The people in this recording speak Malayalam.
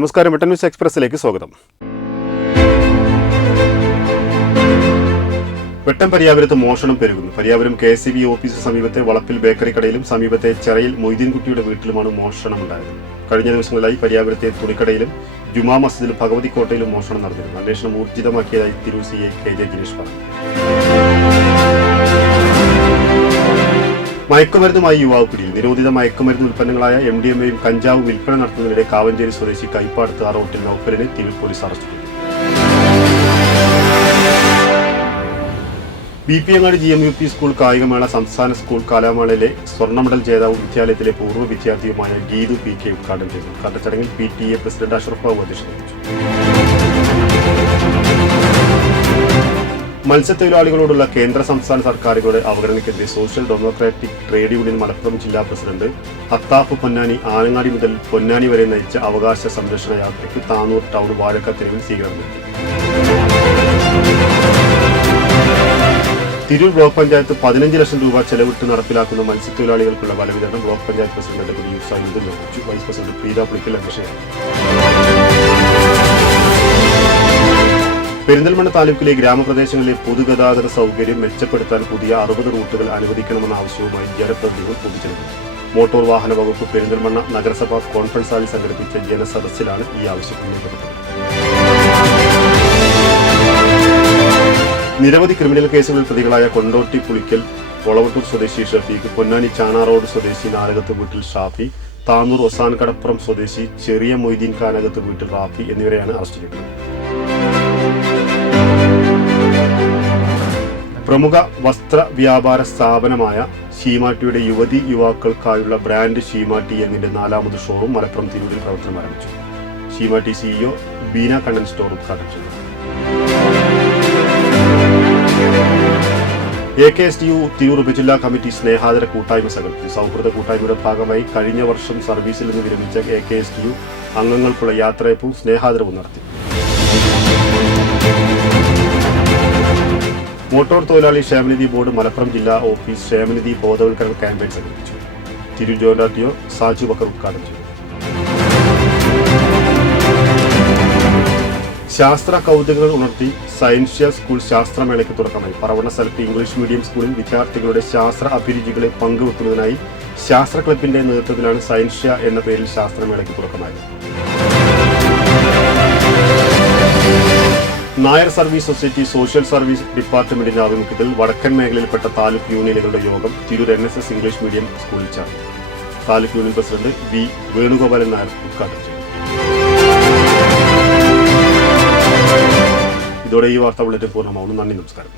നമസ്കാരം, വെട്ടൻ ന്യൂസ് എക്സ്പ്രസിലേക്ക് സ്വാഗതം. വെട്ടം പരിയാപുരത്ത് മോഷണം പെരുകുന്നു. പരിയാപുരം KSEB ഓഫീസിന് സമീപത്തെ വളപ്പിൽ ബേക്കറി കടയിലും സമീപത്തെ ചെറയിൽ മൊയ്തീൻകുട്ടിയുടെ വീട്ടിലുമാണ് മോഷണമുണ്ടായത്. കഴിഞ്ഞ ദിവസങ്ങളിലായി പരിയാപുരത്തെ തുണിക്കടയിലും ജുമാ മസ്ജിദിലും ഭഗവതി കോട്ടയിലും മോഷണം നടന്നിരുന്നു. അന്വേഷണം ഊർജിതമാക്കിയതായി തിരൂർ CI KJ ജിനേഷ് പറഞ്ഞു. മയക്കുമരുന്നുമായി യുവാവ് പിടിയിൽ. നിരോധിത മയക്കുമരുന്ന് ഉൽപ്പന്നങ്ങളായ MDMAയും കഞ്ചാവും വിൽപ്പന നടത്തുന്നതിനിടെ കാവഞ്ചേരി സ്വദേശി കൈപ്പാടത്ത് റോട്ടിൽ നൌഫലിനെ തിരൂർ പോലീസ് അറസ്റ്റ് ചെയ്തു. BP-അങ്ങാടി GMUP സ്കൂൾ കായികമേള സംസ്ഥാന സ്കൂൾ കലാമേളയിലെ സ്വർണ്ണ മെഡൽ ജേതാവും വിദ്യാലയത്തിലെ പൂർവ്വ വിദ്യാർത്ഥിയുമായ ഗീതു PK ഉദ്ഘാടനം ചെയ്തു. ഉദ്ഘാടന ചടങ്ങിൽ PTA പ്രസിഡന്റ് അഷ്റഫ് ബാബു അധ്യക്ഷത വഹിച്ചു. മത്സ്യത്തൊഴിലാളികളോടുള്ള കേന്ദ്ര സംസ്ഥാന സർക്കാരുകളുടെ അവഗണനയ്ക്കെതിരെ social democratic trade union Malappuram ജില്ലാ പ്രസിഡന്റ് അത്താഫ് പൊന്നാനി ആനങ്ങാടി മുതൽ പൊന്നാനി വരെ നയിച്ച അവകാശ സംരക്ഷണ യാത്രയ്ക്ക് താനൂർ ടൗൺ വാഴക്കത്തെരുവിൽ സ്വീകരണം നൽകി. തിരൂർ ബ്ലോക്ക് പഞ്ചായത്ത് 15 ലക്ഷം രൂപ ചെലവിട്ട് നടപ്പിലാക്കുന്ന മത്സ്യത്തൊഴിലാളികൾക്കുള്ള വലവിതരണം ബ്ലോക്ക് പഞ്ചായത്ത് പ്രസിഡന്റ് യൂസായുദ്ദീൻ നിർവഹിച്ചു. വൈസ് പ്രസിഡന്റ് പ്രീത പുളിക്കൽ അധ്യക്ഷയായി. പെരിന്തൽമണ്ണ താലൂക്കിലെ ഗ്രാമപ്രദേശങ്ങളിലെ പൊതുഗതാഗത സൗകര്യം മെച്ചപ്പെടുത്താൻ പുതിയ 60 റൂട്ടുകൾ അനുവദിക്കണമെന്ന ആവശ്യവുമായി ജനപ്രതിനിധികൾ പൊതുജനങ്ങൾ. മോട്ടോർ വാഹന വകുപ്പ് പെരിന്തൽമണ്ണ നഗരസഭ കോൺഫറൻസ് ഹാളിൽ സംഘടിപ്പിച്ച ജനസദസ്സിലാണ് ഈ ആവശ്യം ഉന്നയിക്കപ്പെട്ടത്. നിരവധി ക്രിമിനൽ കേസുകളിൽ പ്രതികളായ കൊണ്ടോട്ടി പുളിക്കൽ ഒളവട്ടൂർ സ്വദേശി ഷഫീഖ്, പൊന്നാനി ചാണ റോഡ് സ്വദേശി നാലകത്ത് വീട്ടിൽ ഷാഫി, താനൂർ ഒസാൻകടപ്പുറം സ്വദേശി ചെറിയ മൊയ്തീൻ കാനകത്ത് വീട്ടിൽ റാഫി എന്നിവരെയാണ് അറസ്റ്റ് ചെയ്തത്. പ്രമുഖ വസ്ത്ര വ്യാപാര സ്ഥാപനമായ ഷീമാട്ടിയുടെ യുവതി യുവാക്കൾക്കായുള്ള ബ്രാൻഡ് ഷീമാട്ടി എന്നിന്റെ 4ാമത് ഷോറൂം മലപ്പുറം തിരൂരിൽ പ്രവർത്തനം ആരംഭിച്ചു. ഷീമാട്ടി CEO ബീന കണ്ണൻ സ്റ്റോർ ഉദ്ഘാടനം ചെയ്തു. AKSTU തിരൂർ ഉപജില്ലാ കമ്മിറ്റി സ്നേഹാദര കൂട്ടായ്മ സംഘടിപ്പിച്ചു. സൗഹൃദ കൂട്ടായ്മയുടെ ഭാഗമായി കഴിഞ്ഞ വർഷം സർവീസിൽ നിന്ന് വിരമിച്ച AKSTU അംഗങ്ങൾക്കുള്ള യാത്രയപ്പും സ്നേഹാദരവും നടത്തി. മോട്ടോർ തൊഴിലാളി ക്ഷേമനിധി ബോർഡ് മലപ്പുറം ജില്ലാ ഓഫീസ് ക്ഷേമനിധി ബോധവൽക്കരണ ക്യാമ്പയിൻ സംഘടിപ്പിച്ചു. തിരൂർ ജോയിന്റ് RTO സാജു ബക്കർ ഉദ്ഘാടനം ചെയ്തു. ശാസ്ത്ര കൗതുകങ്ങൾ ഉണർത്തി സയൻഷ്യ സ്കൂൾ ശാസ്ത്രമേളയ്ക്ക് തുടക്കമായി. പറവണ്ണ സെലക്ട് ഇംഗ്ലീഷ് മീഡിയം സ്കൂളിൽ വിദ്യാർത്ഥികളുടെ ശാസ്ത്ര അഭിരുചികളെ പങ്കുവെക്കുന്നതിനായി ശാസ്ത്ര ക്ലബിന്റെ നേതൃത്വത്തിലാണ് സയൻഷ്യ എന്ന പേരിൽ ശാസ്ത്രമേളയ്ക്ക് തുടക്കമായത്. Nair service society social service ഡിപ്പാർട്ട്മെന്റിന്റെ ആഭിമുഖ്യത്തിൽ വടക്കൻ മേഖലയിൽപ്പെട്ട താലൂക്ക് യൂണിയനുകളുടെ യോഗം തിരൂർ NSS ഇംഗ്ലീഷ് മീഡിയം സ്കൂളിൽ ചേർന്നു. Taluk union president V Venugopalan Nair ഉദ്ഘാടനം ചെയ്തു. ഇതോടെ ഈ വാർത്താ ബുള്ളറ്റിൻ പൂർണ്ണമാവുന്നു. നന്ദി, നമസ്കാരം.